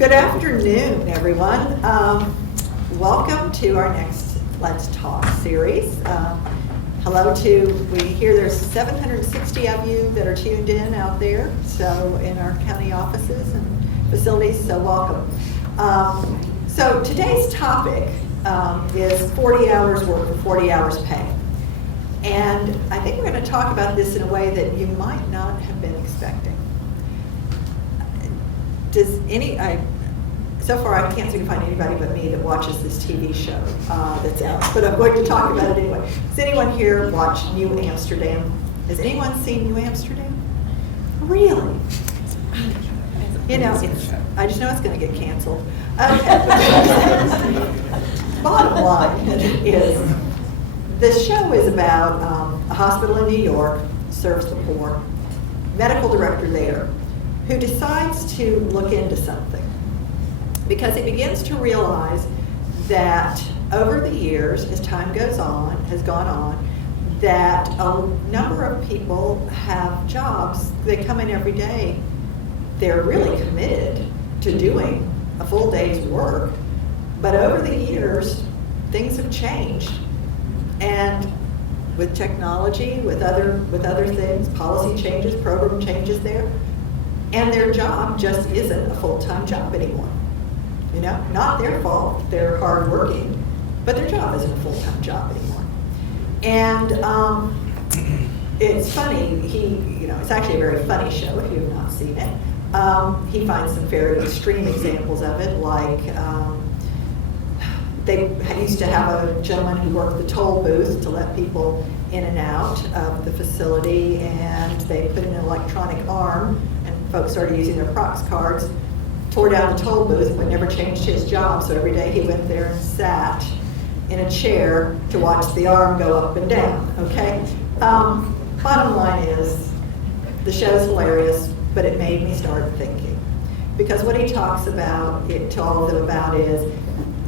Good afternoon, everyone. Welcome to our next Let's Talk series. Hello to, we hear there's 760 of you that are tuned in out there, so in our county offices and facilities, so welcome. So today's topic is 40 hours work for 40 hours pay. And I think we're going to talk about this in a way that you might not have been expecting. So far I can't seem to find anybody but me that watches this TV show that's out, but I'm going to talk about it anyway. Does anyone here watch New Amsterdam? Has anyone seen New Amsterdam? Really? You know, I just know it's going to get canceled. Okay. Bottom line is, the show is about a hospital in New York, serves the poor, medical director there, who decides to look into something because he begins to realize that over the years, as time has gone on, that a number of people have jobs. They come in every day. They're really committed to doing a full day's work, but over the years, things have changed. And with technology, with other things, policy changes, program changes there, and their job just isn't a full-time job anymore. You know, not their fault, they're hardworking, but their job isn't a full-time job anymore. And it's funny, it's actually a very funny show if you have not seen it. He finds some very extreme examples of it, like they used to have a gentleman who worked the toll booth to let people in and out of the facility, and they put in an electronic arm, and folks started using their Prox cards, tore down the toll booth, but never changed his job, so every day he went there and sat in a chair to watch the arm go up and down, okay? Bottom line is, the show's hilarious, but it made me start thinking. Because what he talks about, to all of them about is,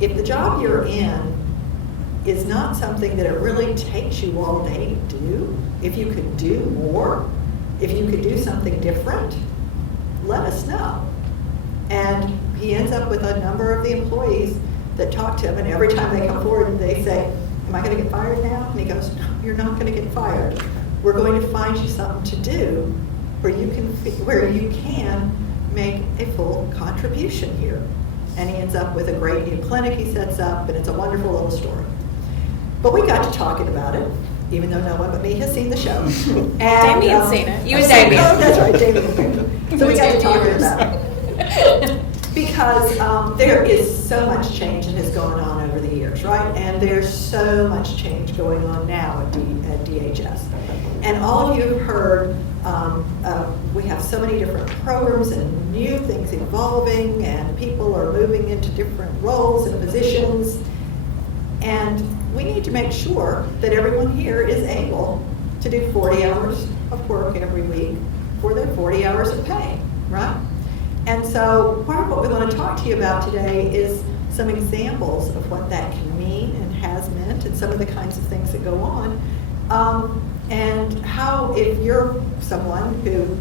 if the job you're in is not something that it really takes you all day to do, if you could do more, if you could do something different, let us know. And he ends up with a number of the employees that talk to him, and every time they come forward, they say, am I going to get fired now? And he goes, no, you're not going to get fired. We're going to find you something to do where you can make a full contribution here. And he ends up with a great new clinic he sets up, and it's a wonderful little story. But we got to talking about it, even though no one but me has seen the show. And Damien's seen it. You and Damien. Oh, that's right, Damien. So we got to talking about it. Because there is so much change that has gone on over the years, right? And there's so much change going on now at DHS. And all of you have heard, we have so many different programs and new things evolving, and people are moving into different roles and positions. And we need to make sure that everyone here is able to do 40 hours of work every week for their 40 hours of pay, right? And so part of what we want to talk to you about today is some examples of what that can mean and has meant, and some of the kinds of things that go on. And how, if you're someone who,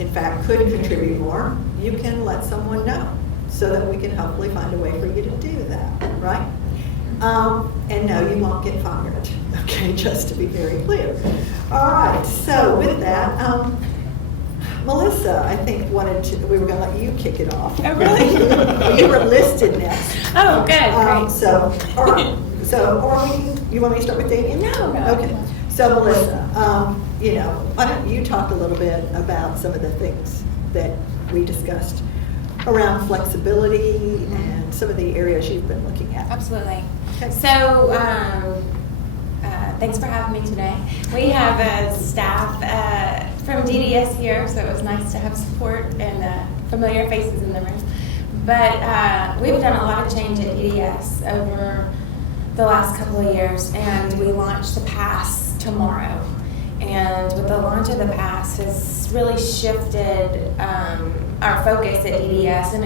in fact, could contribute more, you can let someone know so that we can hopefully find a way for you to do that, right? And no, you won't get fired, okay, just to be very clear. All right, so with that, Melissa, I think we were going to let you kick it off. Oh, really? You were listed next. Oh, good, great. So, all right. You want me to start with Damien? No. Okay. So, Melissa, why don't you talk a little bit about some of the things that we discussed around flexibility and some of the areas you've been looking at. Absolutely. Okay. So, thanks for having me today. We have a staff from DDS here, so it was nice to have support and familiar faces in the room. But we've done a lot of change at DDS over the last couple of years, and we launched the PASS tomorrow. And with the launch of the PASS has really shifted our focus at DDS, and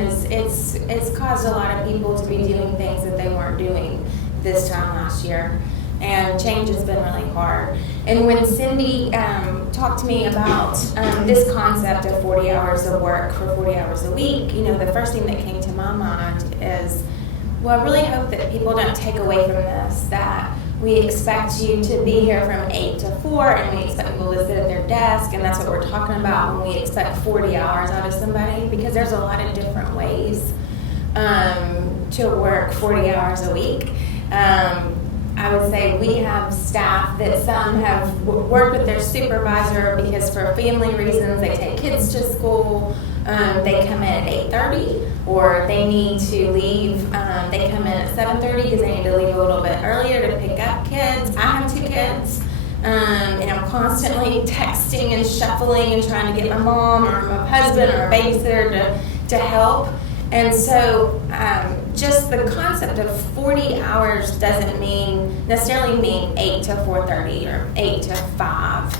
it's caused a lot of people to be doing things that they weren't doing this time last year. and change has been really hard. And when Cindy talked to me about this concept of 40 hours of work for 40 hours a week, the first thing that came to my mind is, well, I really hope that people don't take away from this that we expect you to be here from 8 to 4, and we expect people to sit at their desk, and that's what we're talking about when we expect 40 hours out of somebody, because there's a lot of different ways to work 40 hours a week. I would say we have staff that some have worked with their supervisor because for family reasons they take kids to school, they come in at 8:30, or they need to leave, they come in at 7:30 because they need to leave a little bit earlier to pick up kids. I have 2 kids, and I'm constantly texting and shuffling and trying to get my mom or my husband or a babysitter to help. And so just the concept of 40 hours doesn't necessarily mean 8 to 4:30 or 8 to 5,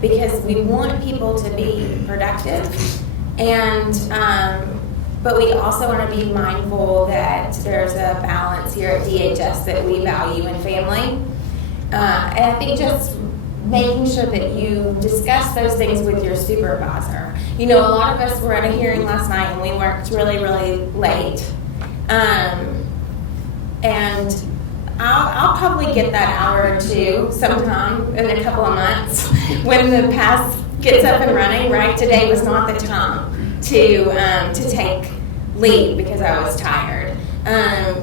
because we want people to be productive, and but we also want to be mindful that there's a balance here at DHS that we value in family. And I think just making sure that you discuss those things with your supervisor. A lot of us were at a hearing last night and we worked really, really late. And I'll probably get that hour or 2 sometime in a couple of months when the pass gets up and running, right? Today was not the time to take leave because I was tired.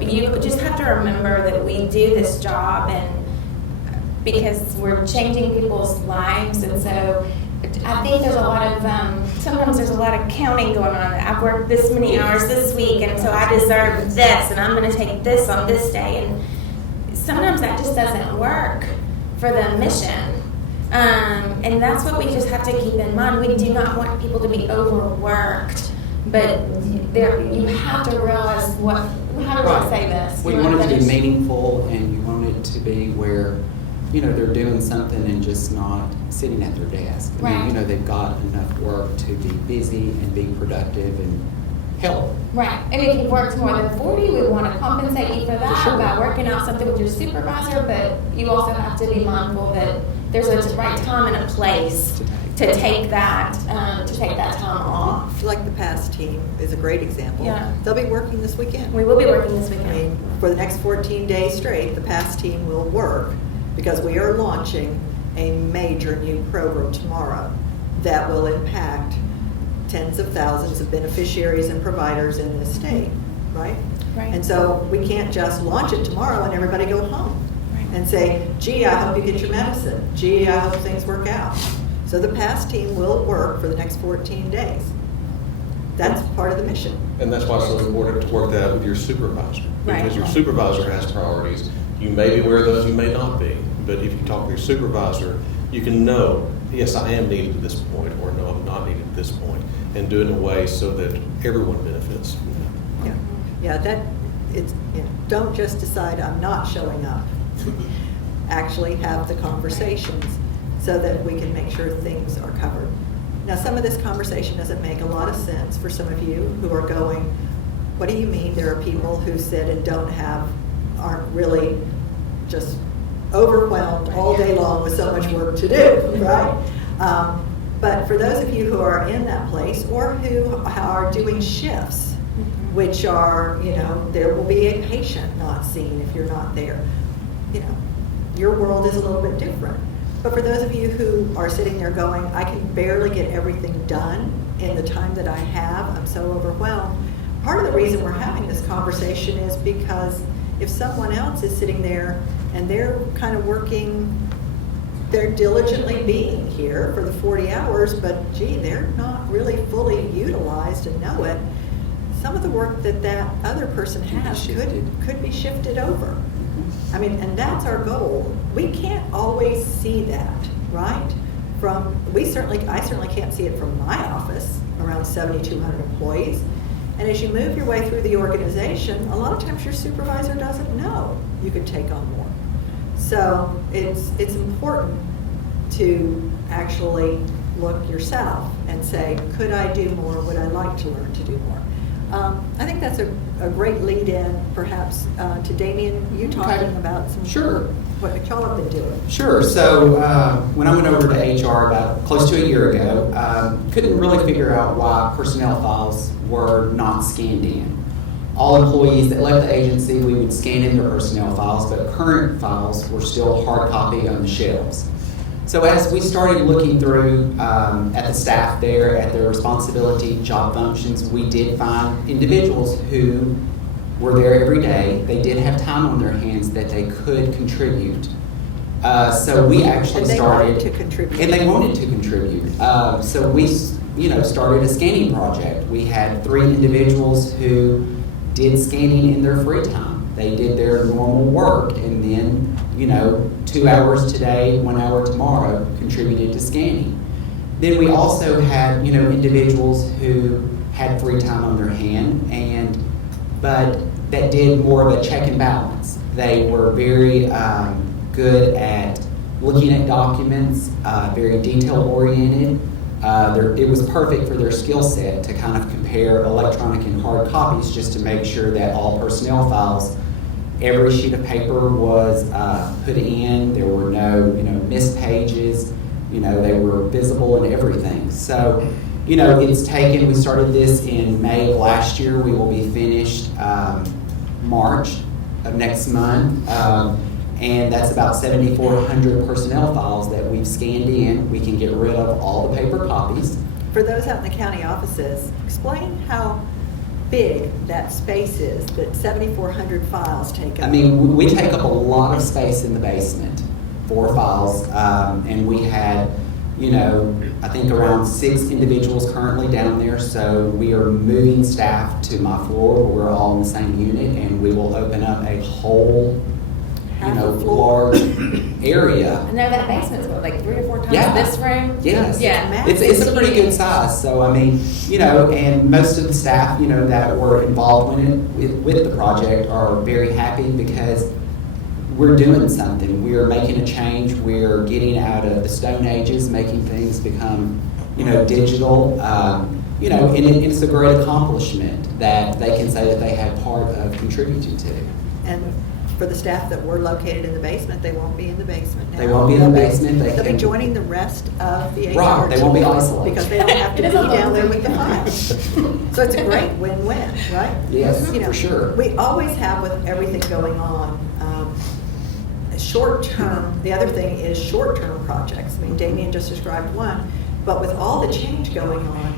You just have to remember that we do this job and because we're changing people's lives, and so I think there's a lot of, sometimes there's a lot of counting going on. I've worked this many hours this week, and so I deserve this, and I'm going to take this on this day, and sometimes that just doesn't work for the mission. And that's what we just have to keep in mind. We do not want people to be overworked, but you have to realize how do I say this? We want it to be meaningful, and you want it to be where they're doing something and just not sitting at their desk. Right. They've got enough work to be busy and be productive and help. Right. And if you've worked more than 40, we want to compensate you for that For sure. by working out something with your supervisor, but you also have to be mindful that there's a right time and a place to take that time off. I feel like the PASS team is a great example. Yeah. They'll be working this weekend. We will be working this I weekend. mean, for the next 14 days straight, the PASS team will work because we are launching a major new program tomorrow that will impact tens of thousands of beneficiaries and providers in this state, right? Right. And so we can't just launch it tomorrow and everybody go home Right. and say, gee, I hope you get your medicine. Gee, I hope things work out. So the PASS team will work for the next 14 days. That's part of the mission. And that's why it's so important to work that out with your supervisor. Right. Because your supervisor has priorities. You may be aware of those, you may not be. But if you talk to your supervisor, you can know, yes, I am needed at this point, or no, I'm not needed at this point, and do it in a way so that everyone benefits. Don't just decide I'm not showing up. Actually have the conversations so that we can make sure things are covered. Now, some of this conversation doesn't make a lot of sense for some of you who are going, what do you mean there are people who sit and aren't really just overwhelmed all day long with so much work to do, right? But for those of you who are in that place or who are doing shifts, which are, there will be a patient not seen if you're not there. Your world is a little bit different. But for those of you who are sitting there going, I can barely get everything done in the time that I have, I'm so overwhelmed. Part of the reason we're having this conversation is because if someone else is sitting there and they're kind of working, they're diligently being here for the 40 hours, but gee, they're not really fully utilized and know it, some of the work that other person has could be shifted over. I mean, and that's our goal. We can't always see that, right? I certainly can't see it from my office, around 7,200 employees. And as you move your way through the organization, a lot of times your supervisor doesn't know you could take on more. So it's important to actually look yourself and say, could I do more? Would I like to learn to do more? I think that's a great lead-in, perhaps, to Damien, you talking about some. Sure. What y'all have been doing. Sure. So when I went over to HR about close to a year ago, couldn't really figure out why personnel files were not scanned in. All employees that left the agency, we would scan in their personnel files, but current files were still hard copy on the shelves. So as we started looking through at the staff there, at their responsibility, job functions, we did find individuals who were there every day. They did have time on their hands that they could contribute. So we actually And they started wanted to contribute. and they wanted to contribute. So we, started a scanning project. We had 3 individuals who did scanning in their free time. They did their normal work, and then 2 hours today, 1 hour tomorrow, contributed to scanning. Then we also had individuals who had free time on their hand, but that did more of a check and balance. They were very good at looking at documents, very detail oriented. It was perfect for their skill set to kind of compare electronic and hard copies, just to make sure that all personnel files, every sheet of paper was put in. There were no missed pages. They were visible and everything. So it's taken. We started this in May of last year. We will be finished March of next month. And that's about 7,400 personnel files that we've scanned in. We can get rid of all the paper copies. For those out in the county offices, explain how big that space is that 7,400 files take up. I mean, we take up a lot of space in the basement for files, and we had, I think around 6 individuals currently down there. So we are moving staff to my floor where we're all in the same unit, and we will open up a whole Half a floor. large area. I know that basement's what, like 3 or 4 times Yeah. this room? Yes. Yeah. It's a pretty good size. So, I mean, and most of the staff, that were involved with the project are very happy because we're doing something. We're making a change. We're getting out of the Stone Ages, making things become, digital. And it's a great accomplishment that they can say that they had part of contributing to. And for the staff that were located in the basement, they won't be in the basement now. They won't be in the basement. They'll be joining the rest of the HR Right, they won't be team isolated. because they don't have to It be is a down there little with the files. So it's a great win-win, right? Yes, for sure. We always have, with everything going on, short-term, the other thing is short-term projects. I mean, Damien just described one, but with all the change going on,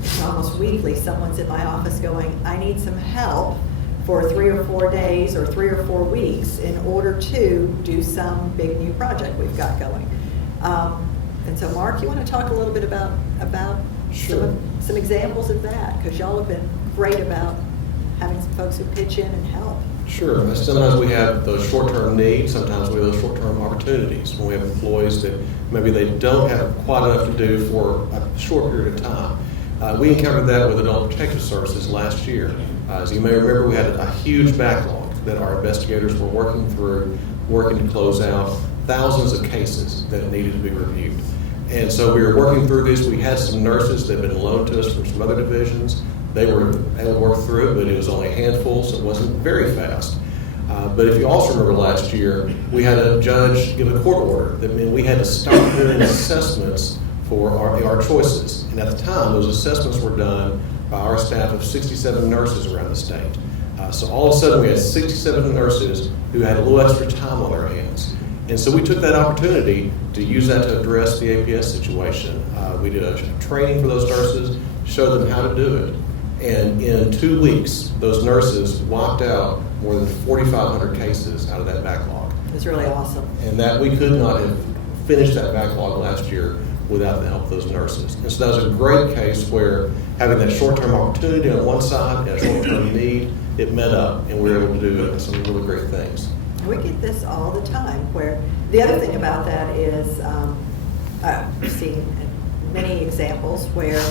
it's almost weekly, someone's in my office going, I need some help for 3 or 4 days or 3 or 4 weeks in order to do some big new project we've got going. And so, Mark, you want to talk a little bit about Sure. some examples of that? Because y'all have been great about having some folks who pitch in and help. Sure. Sometimes we have those short-term needs, sometimes we have those short-term opportunities. When we have employees that maybe they don't have quite enough to do for a short period of time. We encountered that with Adult Protective Services last year. As you may remember, we had a huge backlog that our investigators were working through, working to close out thousands of cases that needed to be reviewed. And so we were working through this. We had some nurses that had been loaned to us from some other divisions. They were able to work through it, but it was only a handful, so it wasn't very fast. But if you also remember last year, we had a judge give a court order that meant we had to start doing assessments for our choices. And at the time, those assessments were done by our staff of 67 nurses around the state. So all of a sudden, we had 67 nurses who had a little extra time on their hands. And so we took that opportunity to use that to address the APS situation. We did a training for those nurses, showed them how to do it. And in 2 weeks, those nurses wiped out more than 4,500 cases out of that backlog. It's really awesome. And that we could not have finished that backlog last year without the help of those nurses. And so that was a great case where having that short-term opportunity on one side and a short-term need, it met up, and we were able to do some really great things. We get this all the time, where the other thing about that is I've seen many examples where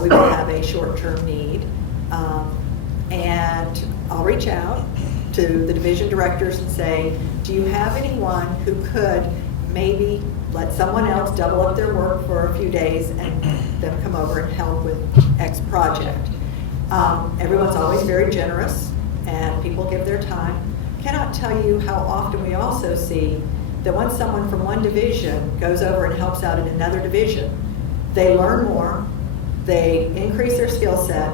we will have a short-term need, and I'll reach out to the division directors and say, do you have anyone who could maybe let someone else double up their work for a few days and then come over and help with X project? Everyone's always very generous, and people give their time. Cannot tell you how often we also see that once someone from one division goes over and helps out in another division, they learn more, they increase their skill set,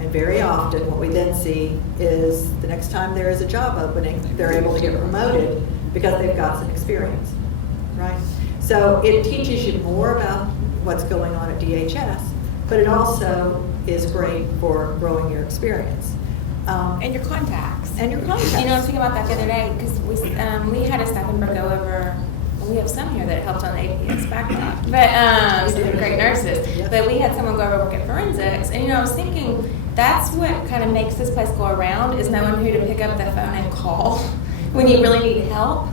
and very often what we then see is the next time there is a job opening, they're able to get promoted because they've got some experience, right? So it teaches you more about what's going on at DHS, but it also is great for growing your experience. And your contacts. And your contacts. You know, I was thinking about that the other day, because we had a staff member go over, well, we have some here that helped on the APS backlog, but some great nurses. Yes. But we had someone go over and work at forensics, and you know, I was thinking, that's what kind of makes this place go around, is knowing who to pick up the phone and call when you really need help.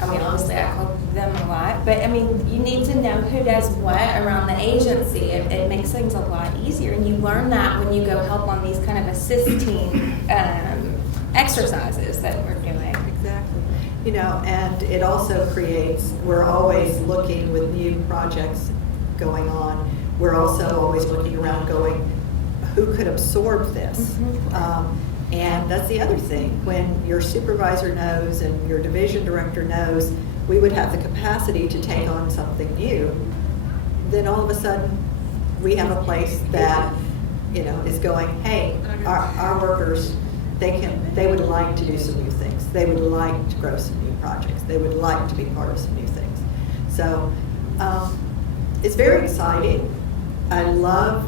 I mean, honestly, I call them a lot, but I mean, you need to know who does what around the agency. It makes things a lot easier, and you learn that when you go help on these kind of assisting exercises that we're doing. Exactly. You know, and it also creates, we're always looking with new projects going on. We're also always looking around going, who could absorb this? And that's the other thing. When your supervisor knows and your division director knows we would have the capacity to take on something new, then all of a sudden we have a place that, you know, is going, hey, our workers, they would like to do some new things. They would like to grow some new projects. They would like to be part of some new things. So it's very exciting. I love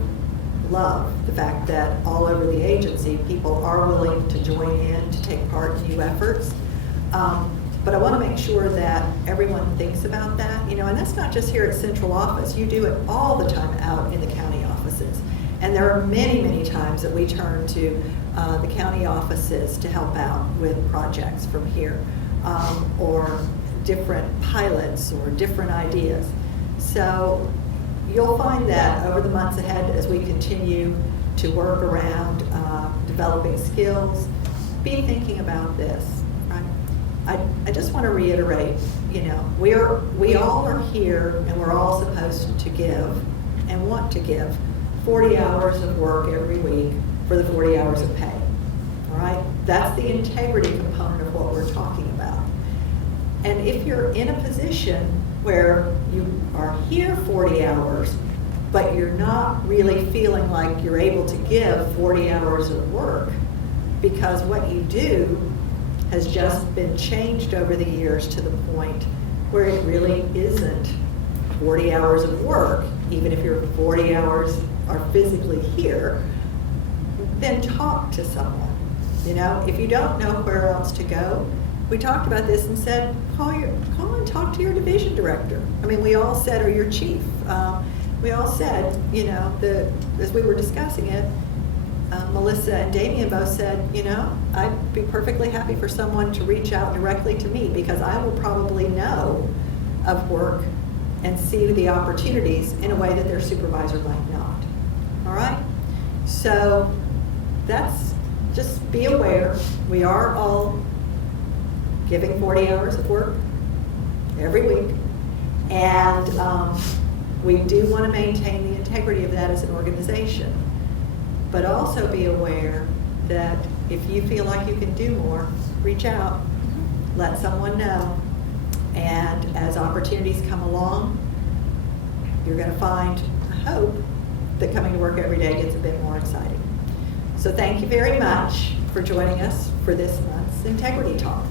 the fact that all over the agency, people are willing to join in, to take part in new efforts. But I want to make sure that everyone thinks about that, you know, and that's not just here at central office. You do it all the time out in the county offices. And there are many, many times that we turn to the county offices to help out with projects from here, or different pilots or different ideas. So you'll find that over the months ahead, as we continue to work around developing skills, be thinking about this. Right? I just want to reiterate, you know, we all are here, and we're all supposed to give and want to give 40 hours of work every week for the 40 hours of pay. All right? That's the integrity component of what we're talking about. And if you're in a position where you are here 40 hours, but you're not really feeling like you're able to give 40 hours of work because what you do has just been changed over the years to the point where it really isn't 40 hours of work, even if your 40 hours are physically here, then talk to someone. You know, if you don't know where else to go, we talked about this and said, call and talk to your division director. I mean, we all said, or your chief. We all said, you know, as we were discussing it, Melissa and Damien both said, you know, I'd be perfectly happy for someone to reach out directly to me because I will probably know of work and see the opportunities in a way that their supervisor might not. All right? So that's, just be aware, we are all giving 40 hours of work every week. And we do want to maintain the integrity of that as an organization. But also be aware that if you feel like you can do more, reach out, let someone know. And as opportunities come along, you're going to find, I hope, that coming to work every day gets a bit more exciting. So thank you very much for joining us for this month's Integrity Talk.